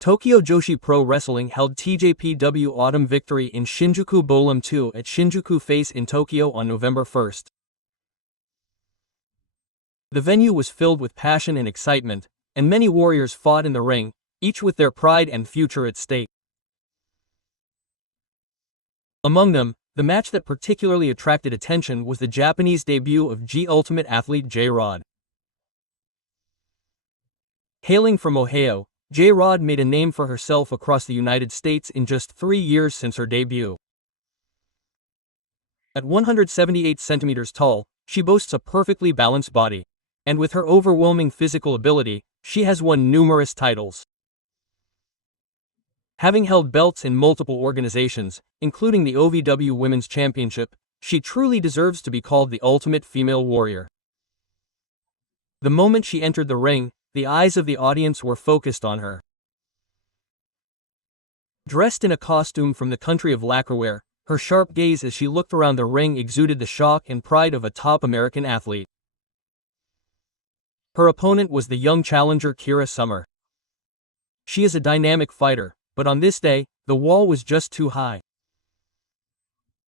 Tokyo Joshi Pro Wrestling held TJPW Autumn Victory in Shinjuku Bolam 2 at Shinjuku Face in Tokyo on November 1st. The venue was filled with passion and excitement, and many warriors fought in the ring, each with their pride and future at stake. Among them, the match that particularly attracted attention was the Japanese debut of G-Ultimate athlete J-Rod. Hailing from Ohio, J-Rod made a name for herself across the United States in just 3 years since her debut. At 178 centimeters tall, she boasts a perfectly balanced body, and with her overwhelming physical ability, she has won numerous titles. Having held belts in multiple organizations, including the OVW Women's Championship, she truly deserves to be called the ultimate female warrior. The moment she entered the ring, the eyes of the audience were focused on her. Dressed in a costume from the country of lacquerware, her sharp gaze as she looked around the ring exuded the shock and pride of a top American athlete. Her opponent was the young challenger Kira Summer. She is a dynamic fighter, but on this day, the wall was just too high.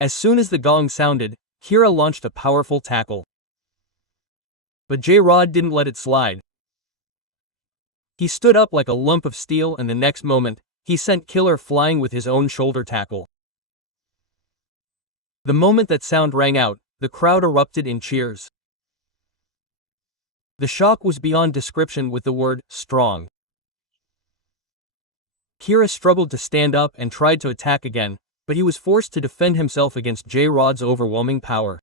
As soon as the gong sounded, Kira launched a powerful tackle. But J-Rod didn't let it slide. He stood up like a lump of steel, and the next moment, he sent Killer flying with his own shoulder tackle. The moment that sound rang out, the crowd erupted in cheers. The shock was beyond description with the word strong. Kira struggled to stand up and tried to attack again, but he was forced to defend himself against J-Rod's overwhelming power.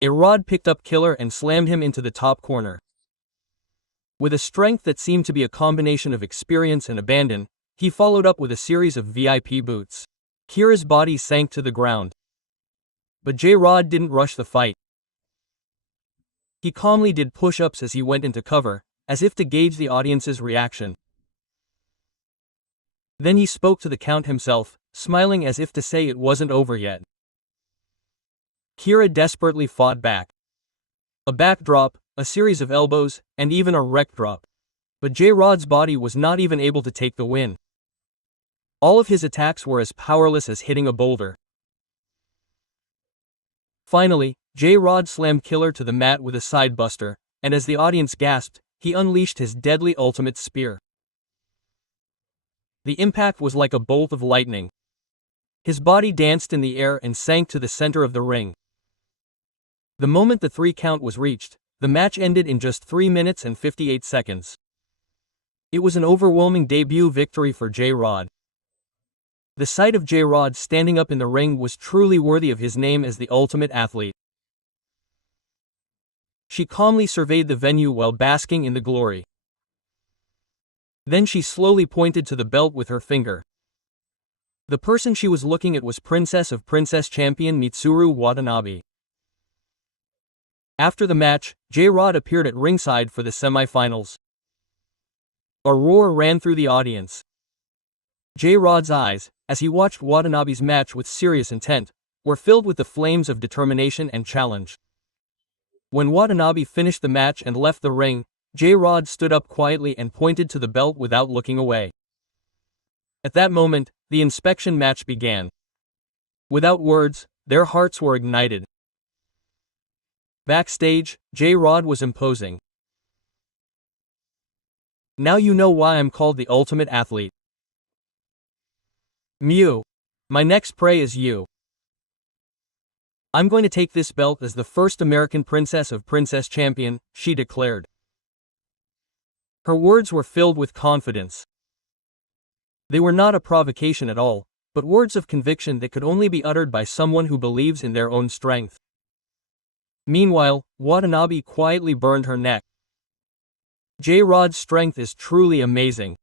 J-Rod picked up Killer and slammed him into the top corner. With a strength that seemed to be a combination of experience and abandon, he followed up with a series of VIP boots. Kira's body sank to the ground. But J-Rod didn't rush the fight. He calmly did push-ups as he went into cover, as if to gauge the audience's reaction. Then he spoke to the count himself, smiling as if to say it wasn't over yet. Kira desperately fought back. A backdrop, a series of elbows, and even a wreck drop. But J-Rod's body was not even able to take the win. All of his attacks were as powerless as hitting a boulder. Finally, J-Rod slammed Killer to the mat with a sidebuster, and as the audience gasped, he unleashed his deadly ultimate spear. The impact was like a bolt of lightning. His body danced in the air and sank to the center of the ring. The moment the 3 count was reached, the match ended in just 3 minutes and 58 seconds. It was an overwhelming debut victory for J-Rod. The sight of J-Rod standing up in the ring was truly worthy of his name as the ultimate athlete. She calmly surveyed the venue while basking in the glory. Then she slowly pointed to the belt with her finger. The person she was looking at was Princess Champion Mitsuru Watanabe. After the match, J-Rod appeared at ringside for the semifinals. A roar ran through the audience. J-Rod's eyes, as he watched Watanabe's match with serious intent, were filled with the flames of determination and challenge. When Watanabe finished the match and left the ring, J-Rod stood up quietly and pointed to the belt without looking away. At that moment, the inspection match began. Without words, their hearts were ignited. Backstage, J-Rod was imposing. "Now you know why I'm called the ultimate athlete. Mew. My next prey is you. I'm going to take this belt as the first American Princess Champion," she declared. Her words were filled with confidence. They were not a provocation at all, but words of conviction that could only be uttered by someone who believes in their own strength. Meanwhile, Watanabe quietly burned her neck. J-Rod's strength is truly amazing.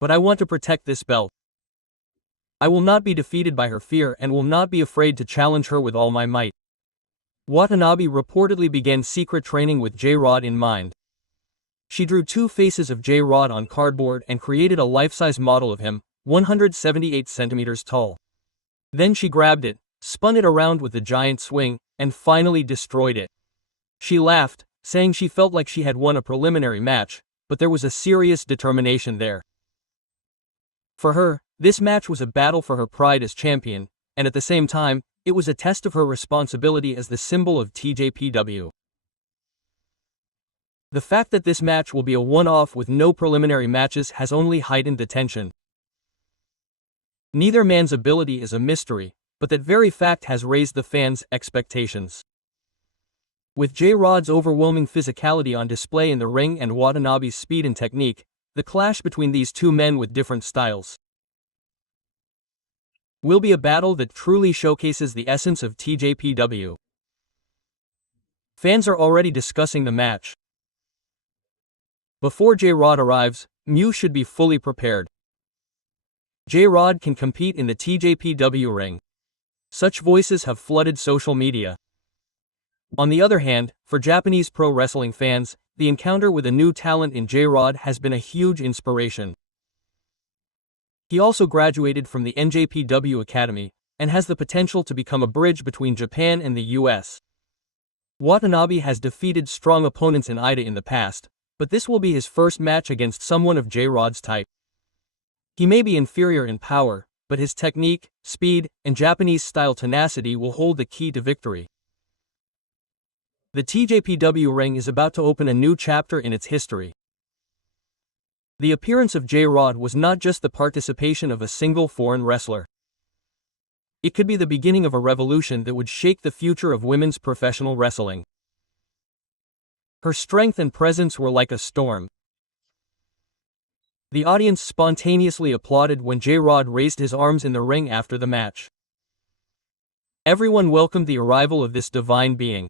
But I want to protect this belt. I will not be defeated by her fear and will not be afraid to challenge her with all my might. Watanabe reportedly began secret training with J-Rod in mind. She drew 2 faces of J-Rod on cardboard and created a life-size model of him, 178 centimeters tall. Then she grabbed it, spun it around with the giant swing, and finally destroyed it. She laughed, saying she felt like she had won a preliminary match, but there was a serious determination there. For her, this match was a battle for her pride as champion, and at the same time, it was a test of her responsibility as the symbol of TJPW. The fact that this match will be a one-off with no preliminary matches has only heightened the tension. Neither man's ability is a mystery, but that very fact has raised the fans' expectations. With J-Rod's overwhelming physicality on display in the ring and Watanabe's speed and technique, the clash between these two men with different styles will be a battle that truly showcases the essence of TJPW. Fans are already discussing the match. Before J-Rod arrives, Mew should be fully prepared. J-Rod can compete in the TJPW ring. Such voices have flooded social media. On the other hand, for Japanese pro wrestling fans, the encounter with a new talent in J-Rod has been a huge inspiration. He also graduated from the NJPW Academy, and has the potential to become a bridge between Japan and the US. Watanabe has defeated strong opponents in Ida in the past, but this will be his first match against someone of J-Rod's type. He may be inferior in power, but his technique, speed, and Japanese-style tenacity will hold the key to victory. The TJPW ring is about to open a new chapter in its history. The appearance of J-Rod was not just the participation of a single foreign wrestler. It could be the beginning of a revolution that would shake the future of women's professional wrestling. Her strength and presence were like a storm. The audience spontaneously applauded when J-Rod raised his arms in the ring after the match. Everyone welcomed the arrival of this divine being.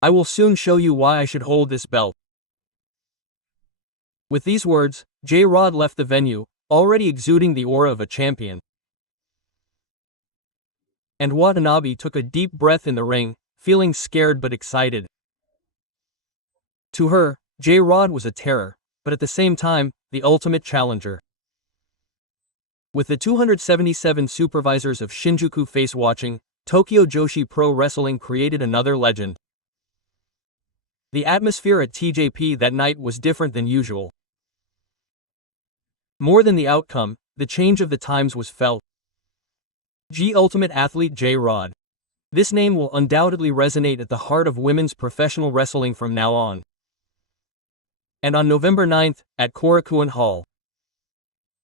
"I will soon show you why I should hold this belt." With these words, J-Rod left the venue, already exuding the aura of a champion. And Watanabe took a deep breath in the ring, feeling scared but excited. To her, J-Rod was a terror, but at the same time, the ultimate challenger. With the 277 supervisors of Shinjuku face watching, Tokyo Joshi Pro Wrestling created another legend. The atmosphere at TJP that night was different than usual. More than the outcome, the change of the times was felt. Ultimate Athlete J-Rod. This name will undoubtedly resonate at the heart of women's professional wrestling from now on. And on November 9th, at Korakuen Hall,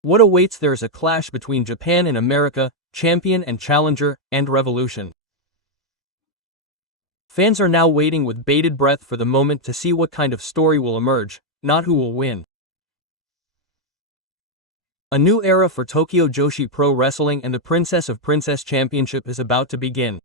what awaits? There is a clash between Japan and America, champion and challenger, and revolution. Fans are now waiting with bated breath for the moment to see what kind of story will emerge, not who will win. A new era for Tokyo Joshi Pro Wrestling and the Princess of Princess Championship is about to begin.